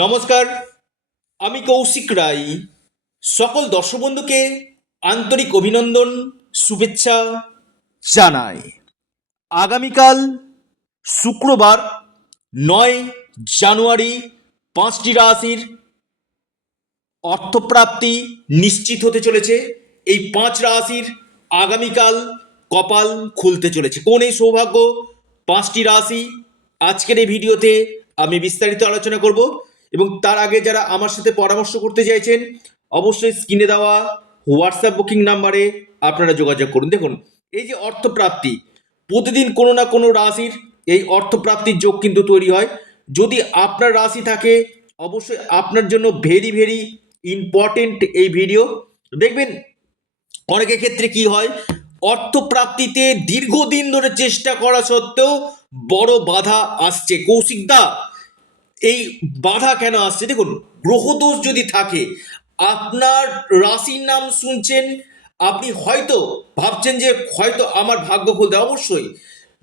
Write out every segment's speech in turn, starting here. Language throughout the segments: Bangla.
নমস্কার, আমি কৌশিক রায়। সকল দর্শক বন্ধুকে আন্তরিক অভিনন্দন, শুভেচ্ছা জানাই। আগামীকাল শুক্রবার 9 জানুয়ারি 5টি রাশির অর্থপ্রাপ্তি নিশ্চিত হতে চলেছে। এই 5 রাশির আগামীকাল কপাল খুলতে চলেছে। কোন এই সৌভাগ্য 5টি রাশি আজকের এই ভিডিওতে আমি বিস্তারিত আলোচনা করব। এবং তার আগে যারা আমার সাথে পরামর্শ করতে চাইছেন অবশ্যই স্ক্রিনে দেওয়া হোয়াটসঅ্যাপ বুকিং নাম্বারে আপনারা যোগাযোগ করুন। দেখুন, এই যে অর্থপ্রাপ্তি, প্রতিদিন কোনো না কোনো রাশির এই অর্থপ্রাপ্তির যোগ কিন্তু তৈরি হয়। যদি আপনার রাশি থাকে অবশ্যই আপনার জন্য ভেরি ভেরি ইম্পর্টেন্ট এই ভিডিও। দেখবেন অনেকের ক্ষেত্রে কি হয়, অর্থপ্রাপ্তিতে দীর্ঘদিন ধরে চেষ্টা করা সত্ত্বেও বড় বাধা আসছে। কৌশিকদা, এই বাধা কেন আসছে? দেখুন, গ্রহদোষ যদি থাকে, আপনার রাশির নাম শুনছেন, আপনি হয়তো ভাবছেন যে হয়তো আমার ভাগ্য খুলতে, অবশ্যই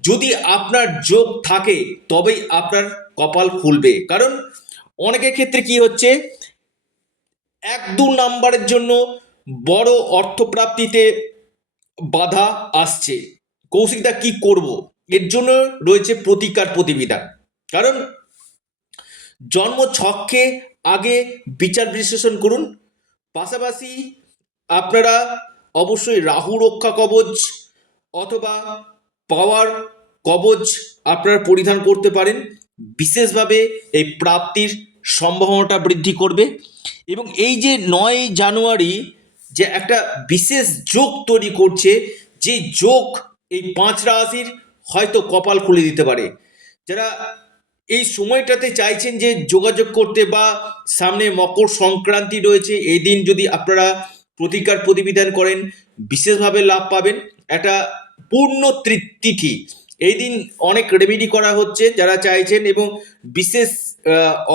যদি আপনার যোগ থাকে তবেই আপনার কপাল খুলবে। কারণ অনেকের ক্ষেত্রে কি হচ্ছে, 1-2 নাম্বারের জন্য বড় অর্থপ্রাপ্তিতে বাধা আসছে। কৌশিকদা কি করব? এর জন্য রয়েছে প্রতিকার প্রতিবিধান। কারণ জন্ম ছককে আগে বিচার বিশ্লেষণ করুন। পাশাপাশি আপনারা অবশ্যই রাহু রক্ষা কবচ অথবা পাওয়ার কবচ আপনারা পরিধান করতে পারেন। বিশেষভাবে এই প্রাপ্তির সম্ভাবনাটা বৃদ্ধি করবে। এবং এই যে 9 জানুয়ারি যে একটা বিশেষ যোগ তৈরি করছে, যে যোগ এই 5 রাশির হয়তো কপাল খুলে দিতে পারে। যারা এই সময়টাতে চাইছেন যে যোগাযোগ করতে, বা সামনে মকর সংক্রান্তি রয়েছে, এই দিন যদি আপনারা প্রতিকার প্রতিবিধান করেন বিশেষভাবে লাভ পাবেন। একটা পূর্ণ তিথি, এই দিন অনেক রেমেডি করা হচ্ছে যারা চাইছেন, এবং বিশেষ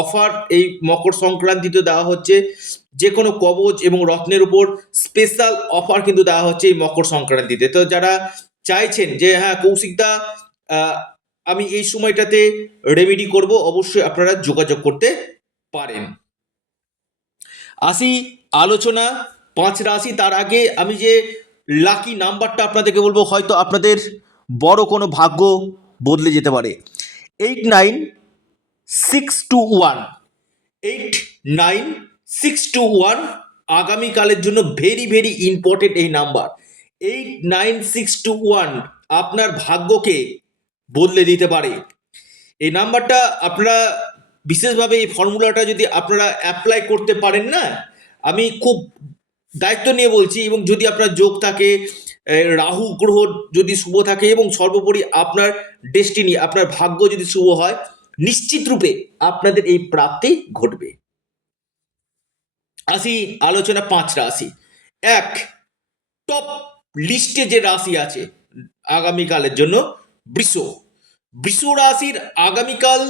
অফার এই মকর সংক্রান্তিতে দেওয়া হচ্ছে। যে কোনো কবচ এবং রত্নের উপর স্পেশাল অফার কিন্তু দেওয়া হচ্ছে এই মকর সংক্রান্তিতে। তো যারা চাইছেন যে হ্যাঁ কৌশিকদা আমি এই সময়টাতে রেমেডি করব, অবশ্যই আপনারা যোগাযোগ করতে পারেন। আসি আলোচনা 5 রাশি। তার আগে আমি যে লাকি নাম্বারটা আপনাদেরকে বলবো, হয়তো আপনাদের বড় কোনো ভাগ্য বদলে যেতে পারে। 89621, 89621 আগামীকালের জন্য ভেরি ভেরি ইম্পর্টেন্ট এই নাম্বার। 89621 আপনার ভাগ্যকে বদলে দিতে পারে। এই নাম্বারটা আপনারা বিশেষভাবে এই ফর্মুলাটা যদি আপনারা অ্যাপ্লাই করতে পারেন না, আমি খুব দায়িত্ব নিয়ে বলছি, এবং যদি আপনার যোগ থাকে, রাহু গ্রহ যদি শুভ থাকে, এবং সর্বোপরি আপনার ডেস্টিনি, আপনার ভাগ্য যদি শুভ হয়, নিশ্চিত রূপে আপনাদের এই প্রাপ্তি ঘটবে। আসি আলোচনা 5 রাশি। এক, টপ লিস্টে যে রাশি আছে আগামীকালের জন্য, বৃষ। বৃষ রাশির আগামীকাল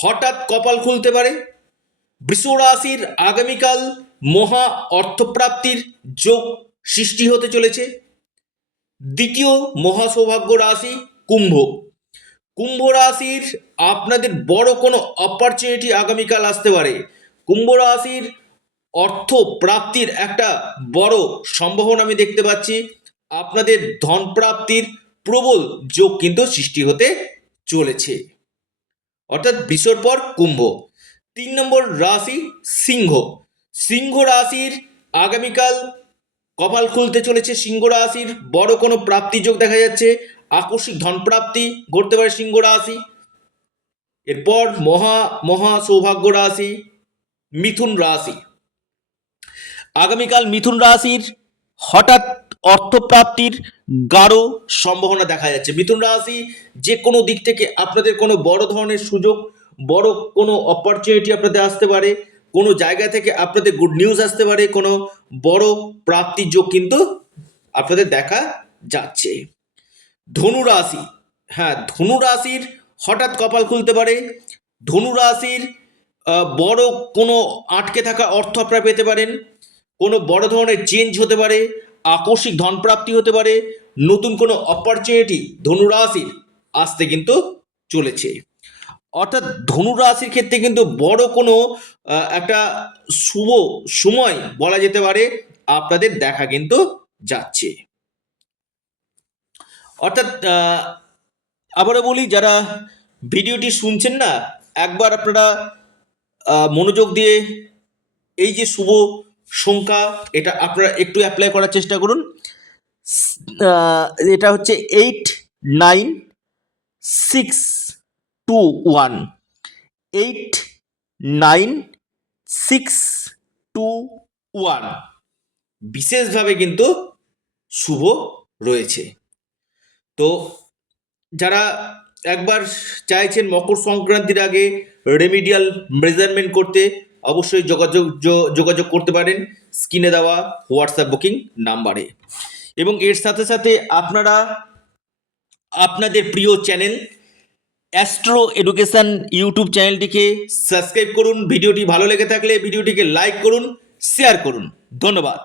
হঠাৎ কপাল খুলতে পারে। বৃষ রাশির আগামীকাল মহা অর্থপ্রাপ্তির যোগ সৃষ্টি হতে চলেছে। দ্বিতীয় মহা সৌভাগ্য রাশি কুম্ভ। কুম্ভ রাশির আপনাদের বড় কোনো অপরচুনিটি আগামীকাল আসতে পারে। কুম্ভ রাশির অর্থ প্রাপ্তির একটা বড় সম্ভাবনা আমি দেখতে পাচ্ছি। আপনাদের ধন প্রাপ্তির প্রবল যোগ কিন্তু সৃষ্টি হতে চলেছে। অর্থাৎ বৃষর পর কুম্ভ। 3 নম্বর রাশি সিংহ। সিংহ রাশির আগামীকাল কপাল খুলতে চলেছে। সিংহ রাশির বড় কোনো প্রাপ্তি যোগ দেখা যাচ্ছে। আকস্মিক ধন প্রাপ্তি ঘটতে পারে সিংহ রাশি। এরপর মহা মহা সৌভাগ্য রাশি মিথুন রাশি। আগামীকাল মিথুন রাশির হঠাৎ অর্থপ্রাপ্তির গাঢ় সম্ভাবনা দেখা যাচ্ছে। মিথুন রাশি যে কোনো দিক থেকে আপনাদের কোনো বড় ধরনের সুযোগ, বড় কোনো অপরচুনিটি আপনাদের আসতে পারে। কোনো জায়গা থেকে আপনাদের গুড নিউজ আসতে পারে। কোনো বড় প্রাপ্তির যোগ কিন্তু আপনাদের দেখা যাচ্ছে। ধনু রাশি। হ্যাঁ, ধনু রাশির হঠাৎ কপাল খুলতে পারে। ধনু রাশির বড় কোনো আটকে থাকা অর্থ আপনারা পেতে পারেন। কোনো বড় ধরনের চেঞ্জ হতে পারে। আকস্মিক ধন প্রাপ্তি হতে পারে। নতুন কোনো অপরচুনিটি ধনু রাশির আসতে কিন্তু চলেছে। অর্থাৎ ধনু রাশির ক্ষেত্রে কিন্তু বড় কোনো একটা শুভ সময় বলা যেতে পারে আপনাদের দেখা কিন্তু যাচ্ছে। অর্থাৎ আবারও বলি, যারা ভিডিওটি শুনছেন না, একবার আপনারা মনোযোগ দিয়ে এই যে শুভ সংখ্যা, এটা আপনারা একটু অ্যাপ্লাই করার চেষ্টা করুন। এটা হচ্ছে 89621, 89621 বিশেষভাবে কিন্তু শুভ রয়েছে। তো যারা একবার চাইছেন মকর সংক্রান্তির আগে রেমিডিয়াল মেজারমেন্ট করতে, অবশ্যই যোগাযোগ করতে পারেন স্ক্রিনে দেওয়া হোয়াটসঅ্যাপ বুকিং নাম্বারে। এবং এর সাথে সাথে আপনারা আপনাদের প্রিয় চ্যানেল অ্যাস্ট্রো এডুকেশন ইউটিউব চ্যানেলটিকে সাবস্ক্রাইব করুন। ভিডিওটি ভালো লেগে থাকলে ভিডিওটিকে লাইক করুন, শেয়ার করুন। ধন্যবাদ।